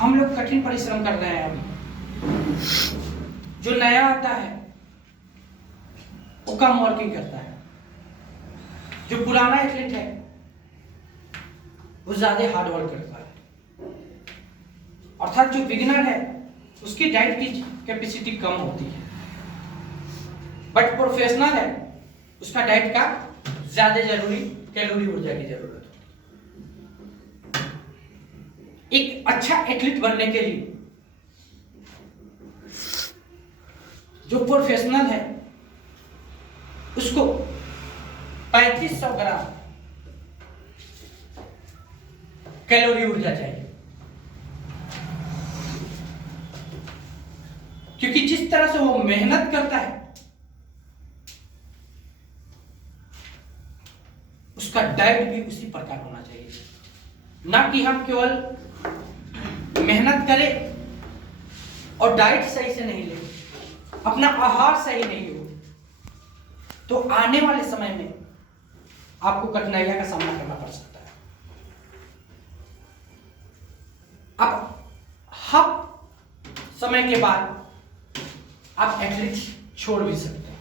हम लोग कठिन परिश्रम कर रहे हैं। अभी जो नया आता है वो कम वर्किंग करता है, जो पुराना एथलीट है वो ज्यादा हार्ड वर्क करता है। अर्थात जो बिगिनर है उसकी डाइट की कैपेसिटी कम होती है, बट प्रोफेशनल है उसका डाइट का ज्यादा जरूरी कैलोरी ऊर्जा की जरूरत है। एक अच्छा एथलीट बनने के लिए जो प्रोफेशनल है उसको 3500 ग्राम कैलोरी ऊर्जा चाहिए, क्योंकि जिस तरह से वो मेहनत करता है उसका डाइट भी उसी प्रकार होना चाहिए। ना कि हम केवल मेहनत करें और डाइट सही से नहीं ले, अपना आहार सही नहीं हो, तो आने वाले समय में आपको कठिनाइयों का सामना करना पड़ सकता है। अब हर समय के बाद आप एथलीट छोड़ भी सकते हैं।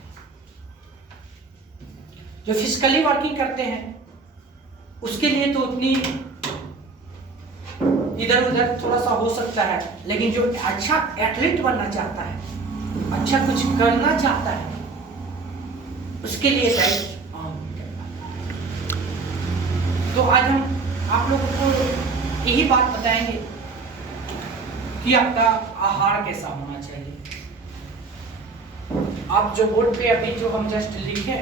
जो फिजिकली वर्किंग करते हैं उसके लिए तो उतनी इधर उधर थोड़ा सा हो सकता है, लेकिन जो अच्छा एथलीट बनना चाहता है, अच्छा कुछ करना चाहता है, उसके लिए डाइट तो आज हम आप लोगों को यही बात बताएंगे कि आपका आहार कैसा होना चाहिए। आप जो बोर्ड पे अभी जो हम जस्ट लिखे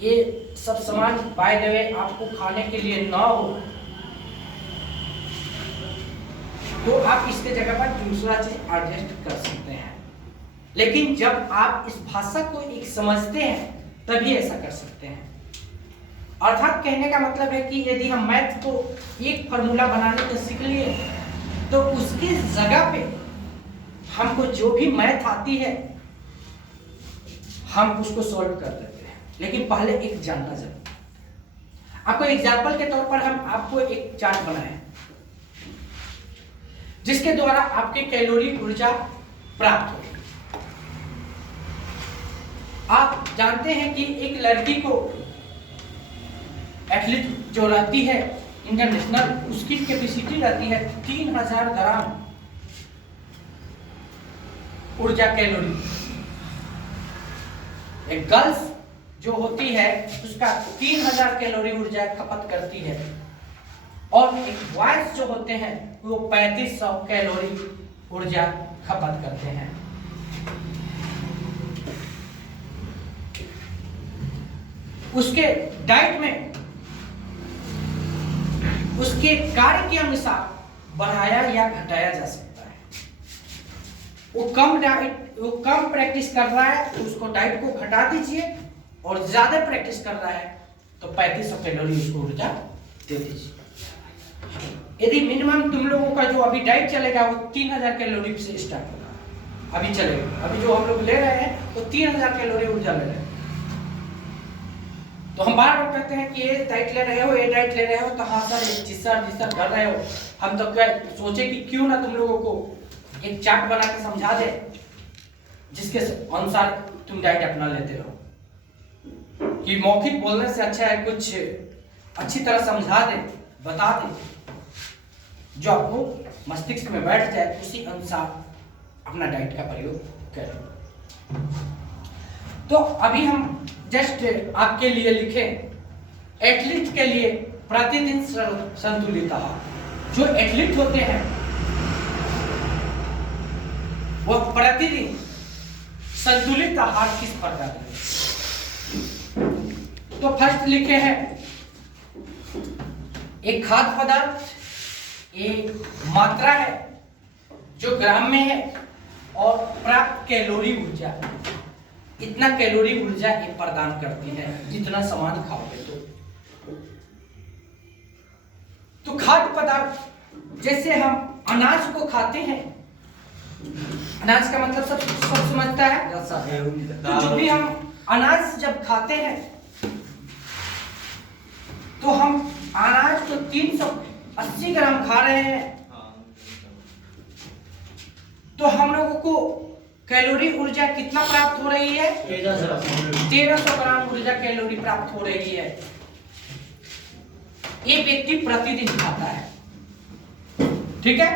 ये सब सामान बाय द वे आपको खाने के लिए ना हो तो आप इसके जगह पर दूसरा चीज एडजस्ट कर सकते हैं, लेकिन जब आप इस भाषा को एक समझते हैं तभी ऐसा कर सकते हैं। अर्थात कहने का मतलब है कि यदि हम मैथ को एक फॉर्मूला बनाने को सीख लिए तो उसकी जगह पे हमको जो भी मैथ आती है हम उसको सॉल्व कर देते हैं, लेकिन पहले एक जानना जरूर। आपको एग्जाम्पल के तौर पर हम आपको एक चार्ट बनाए जिसके द्वारा आपके कैलोरी ऊर्जा प्राप्त हो। आप जानते हैं कि एक लड़की को एथलीट जो रहती है इंटरनेशनल, उसकी कैपेसिटी रहती है 3000 ग्राम ऊर्जा कैलोरी। एक गर्ल्स जो होती है उसका 3000 कैलोरी ऊर्जा खपत करती है, और एक बॉयज जो होते हैं वो 3500 कैलोरी ऊर्जा खपत करते हैं। उसके डाइट में उसके कार्य के अनुसार बढ़ाया या घटाया जा सकता है। वो कम प्रैक्टिस कर रहा है तो उसको डाइट को घटा दीजिए, और ज्यादा प्रैक्टिस कर रहा है तो 3500 कैलोरी उसको ऊर्जा दे दीजिए। यदि मिनिमम तुम लोगों का जो अभी डाइट चलेगा वो 3000 कैलोरी से स्टार्ट होगा, अभी चलेगा। अभी जो हम लोग ले रहे हैं वो 3000 कैलोरी ऊर्जा ले रहे हैं। तो हम बार बार कहते हैं कि ये डाइट ले रहे हो, ये डाइट ले रहे हो, तो हाँ सर जिस सर कर रहे हो। हम तो क्या सोचे कि क्यों ना तुम लोगों को एक चार्ट बना के समझा दे जिसके अनुसार तुम डाइट अपना लेते रहो, कि मौखिक बोलने से अच्छा है कुछ अच्छी तरह समझा दे, बता दे, जो आपको मस्तिष्क में बैठ जाए, उसी अनुसार अपना डाइट का प्रयोग करें। तो अभी हम जस्ट आपके लिए लिखे एथलीट के लिए प्रतिदिन संतुलित आहार। जो एथलीट होते हैं वो प्रतिदिन संतुलित आहार किस प्रकार है। तो फर्स्ट लिखे हैं एक खाद्य पदार्थ, एक मात्रा है जो ग्राम में है, और प्राप्त कैलोरी ऊर्जा, इतना कैलोरी ऊर्जा ये प्रदान करती है जितना सामान खाओगे। तो खाद्य पदार्थ जैसे हम अनाज को खाते हैं, अनाज का मतलब सब समझता है। तो जो भी हम अनाज जब खाते हैं तो हम अनाज को 300 80 ग्राम खा रहे हैं तो हम लोगों को कैलोरी ऊर्जा कितना प्राप्त हो रही है? 1300 ग्राम ऊर्जा कैलोरी प्राप्त हो रही है। ये व्यक्ति प्रतिदिन खाता है, ठीक है।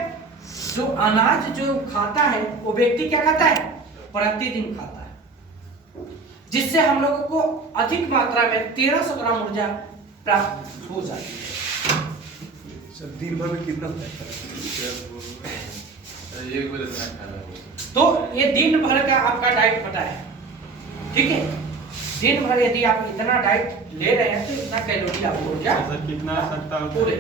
जो अनाज जो खाता है वो व्यक्ति क्या खाता है? प्रतिदिन खाता है, जिससे हम लोगों को अधिक मात्रा में 1300 ग्राम ऊर्जा प्राप्त हो जाती है। दिन भर में कितना तो ये दिन भर का आपका डाइट पता है, ठीक है। दिन भर यदि आप इतना डाइट ले रहे हैं तो इतना कैलोरी आपको ऊर्जा कितना सकता है पूरे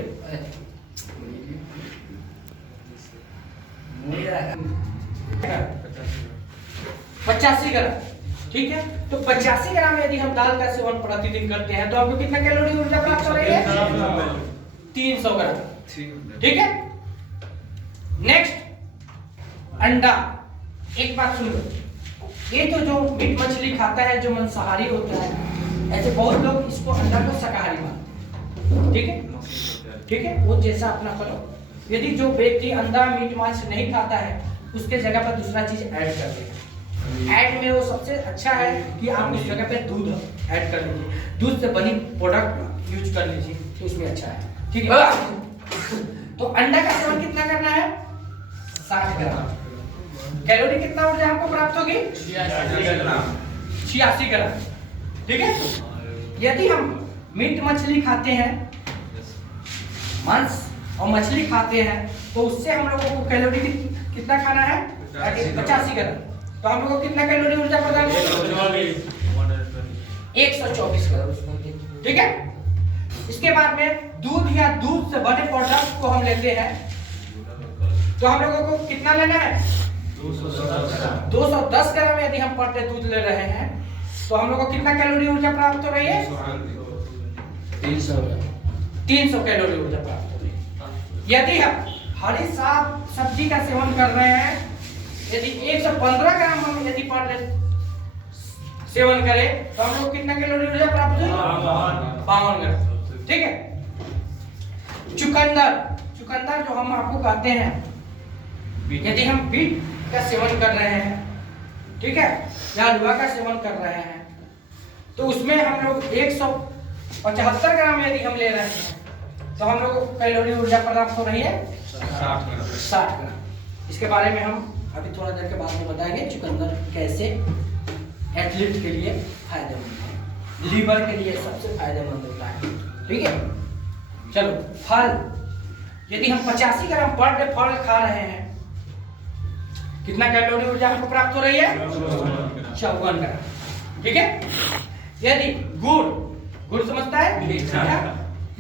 85 ग्राम, ठीक है। तो 85 ग्राम यदि हम दाल का सेवन प्रतिदिन करते हैं तो आपको कितना कैलोरी ऊर्जा प्राप्त हो रही है? 300 ग्राम, ठीक है। नेक्स्ट, अंडा। एक बात सुन लो, ये तो जो मीट मछली खाता है, जो मांसाहारी होता है, ऐसे बहुत लोग इसको अंडा को शाकाहारी मानते हैं, ठीक है, ठीक है। वो जैसा अपना करो। यदि जो व्यक्ति अंडा मीट मांस नहीं खाता है उसके जगह पर दूसरा चीज ऐड कर दें। ऐड में वो सबसे अच्छा है कि आप उस जगह पे दूध ऐड कर लीजिए, दूध से बनी प्रोडक्ट यूज कर लीजिए, तो उसमें अच्छा है, ठीक है। तो अंडा का सेवन कितना करना है? 60 ग्राम। कैलोरी कितना ऊर्जा हमको प्राप्त होगी? 86 ग्राम, ठीक है। यदि हम मीट मछली खाते हैं, मांस और मछली खाते हैं, तो उससे हम लोगों को कैलोरी कितना खाना है? 85 ग्राम। तो हम लोगों को कितना कैलोरी ऊर्जा प्रदान होगी? 124 ग्राम, ठीक है। इसके बाद में दूध या दूध से बने प्रोडक्ट को हम लेते हैं, तो हम लोगों को कितना लेना है? 210 ग्राम यदि हम पर डे दूध ले रहे हैं तो हम लोग को कितना कैलोरी ऊर्जा प्राप्त हो रही है? 300 कैलोरी ऊर्जा प्राप्त हो रही है। यदि हम हरी साग सब्जी का सेवन कर रहे हैं, यदि 115 ग्राम हम यदि पर डे सेवन करें तो हम लोग कितना कैलोरी ऊर्जा प्राप्त होगी? 52 ग्राम, ठीक है। चुकंदर, चुकंदर जो हम आपको कहते हैं, यदि हम बीट का सेवन कर रहे हैं, ठीक है, या हलवा का सेवन कर रहे हैं, तो उसमें हम लोग 175 ग्राम यदि हम ले रहे हैं तो हम लोग को कैलोरी ऊर्जा प्राप्त हो रही है 60 ग्राम। इसके बारे में हम अभी थोड़ा देर के बाद में बताएंगे चुकंदर कैसे एथलीट के लिए फायदेमंद है, लीवर के लिए सबसे फायदेमंद होता है, ठीक है। चलो, फल, यदि हम 85 ग्राम पर डे फल खा रहे हैं, कितना कैलोरी ऊर्जा हमको प्राप्त हो रही है? 54 ग्राम, ठीक है। यदि गुड़, गुड़ समझता है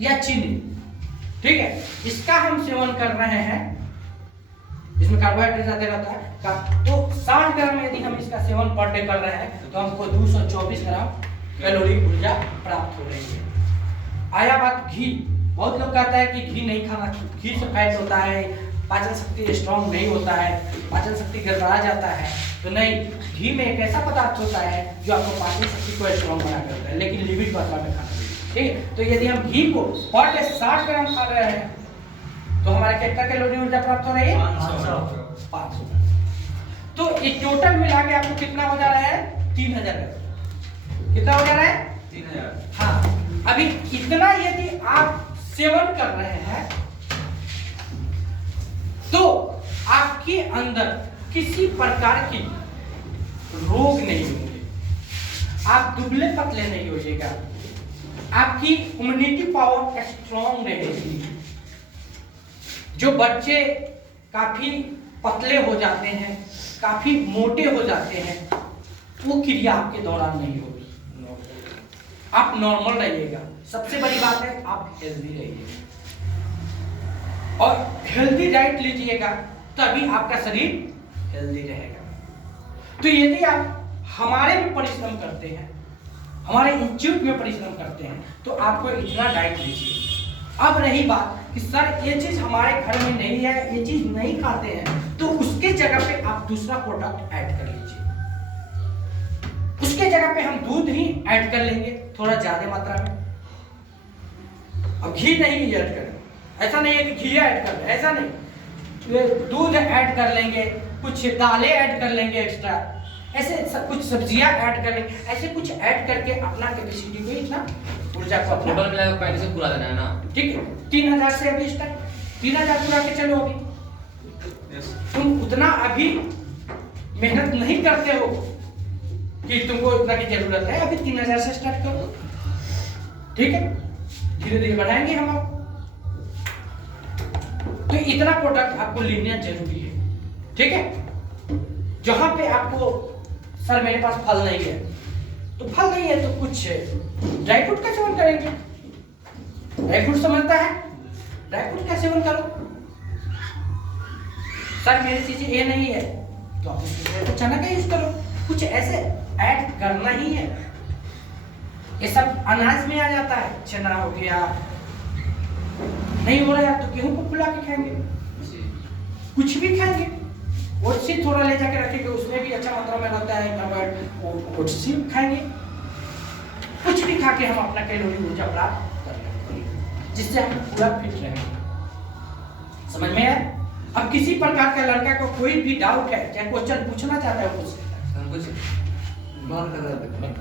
या चीनी, ठीक है, इसका हम सेवन कर रहे हैं, इसमें कार्बोहाइड्रेट ज्यादा रहता है, तो 60 ग्राम यदि हम इसका सेवन पर डे कर रहे हैं तो हमको 224 ग्राम कैलोरी ऊर्जा प्राप्त हो रही है। आया बात घी। बहुत लोग कहता है कि घी नहीं खाना, घी से फैट होता है, पाचन शक्ति स्ट्रांग नहीं होता है, पाचन शक्ति गड़बड़ा जाता है। तो नहीं, घी में एक ऐसा पदार्थ होता है जो आपको पाचन शक्ति को स्ट्रांग बना करता है, लेकिन लिमिट मात्रा में खाना चाहिए, ठीक है। तो यदि हम घी को पर डे 60 ग्राम खा रहे हैं तो हमारा कितना कैलोरी ऊर्जा प्राप्त हो रही है? 500। तो ये टोटल मिला के आपको कितना हो जा रहा है? 3000। कितना हो जा रहा है? 3000। हाँ, अभी इतना यदि आप सेवन कर रहे हैं तो आपके अंदर किसी प्रकार की रोग नहीं होंगे, आप दुबले पतले नहीं होइएगा, आपकी इम्यूनिटी पावर स्ट्रांग रहेगी। जो बच्चे काफी पतले हो जाते हैं, काफी मोटे हो जाते हैं, वो क्रिया आपके दौरान नहीं होगी, आप नॉर्मल रहिएगा। सबसे बड़ी बात है आप हेल्दी रहिएगा और हेल्दी डाइट लीजिएगा, तभी आपका शरीर हेल्दी रहेगा। तो यदि आप हमारे में परिश्रम करते हैं, हमारे इंस्टीट्यूट में परिश्रम करते हैं, तो आपको इतना डाइट लीजिए। अब रही बात कि सर ये चीज हमारे घर में नहीं है, ये चीज नहीं खाते हैं, तो उसके जगह पे आप दूसरा प्रोडक्ट ऐड कर लीजिए। उसके जगह पे हम दूध ही ऐड कर लेंगे थोड़ा ज्यादा मात्रा में। अब घी नहीं ऐड करें, ऐसा नहीं है कि घी ऐड कर ले, ऐसा नहीं, ये दूध ऐड कर लेंगे, कुछ दालें ऐड कर लेंगे एक्स्ट्रा, ऐसे कुछ सब्जियां ऐड कर लेंगे, ऐसे कुछ ऐड करके अपना कैपेसिटी को इतना ऊर्जा को अपना टोटल मिलाकर पहले से पूरा देना है ना। ठीक है 3000 से अभी स्टार्ट 3000 पूरा के चलो। अभी यस तुम उतना अभी मेहनत नहीं करते हो कि तुमको उतना की जरूरत है, अभी 3000 से स्टार्ट करो, ठीक है, धीरे धीरे बढ़ाएंगे हम आपको। तो इतना प्रोडक्ट आपको लेना जरूरी है, ठीक है। जहां पे आपको सर मेरे पास फल नहीं है, तो फल नहीं है तो कुछ ड्राई फ्रूट का सेवन करेंगे। ड्राई फ्रूट समझता है, ड्राई फ्रूट का सेवन करो। सर मेरी चीजें ये नहीं है तो आप उसमें चना का यूज करो, कुछ ऐसे ऐड करना ही है। ये सब अनाज में आ जाता है, चना हो गया, नहीं हो रहा है तो गेहूं को फुला के खाएंगे, कुछ भी खाएंगे, ओट्स ही थोड़ा ले जाके रखेंगे, उसमें भी अच्छा मात्रा में रहता है कार्बोहाइड्रेट, ओट्स ही खाएंगे, कुछ भी खा के हम अपना कैलोरी ऊर्जा प्राप्त कर लेंगे, जिससे हम पूरा फिट रहेंगे। समझ में आया? अब किसी प्रकार का लड़का को कोई भी डाउट है, चाहे क्वेश्चन पूछना चाहता है, पूछ सकता है। कुछ मान कर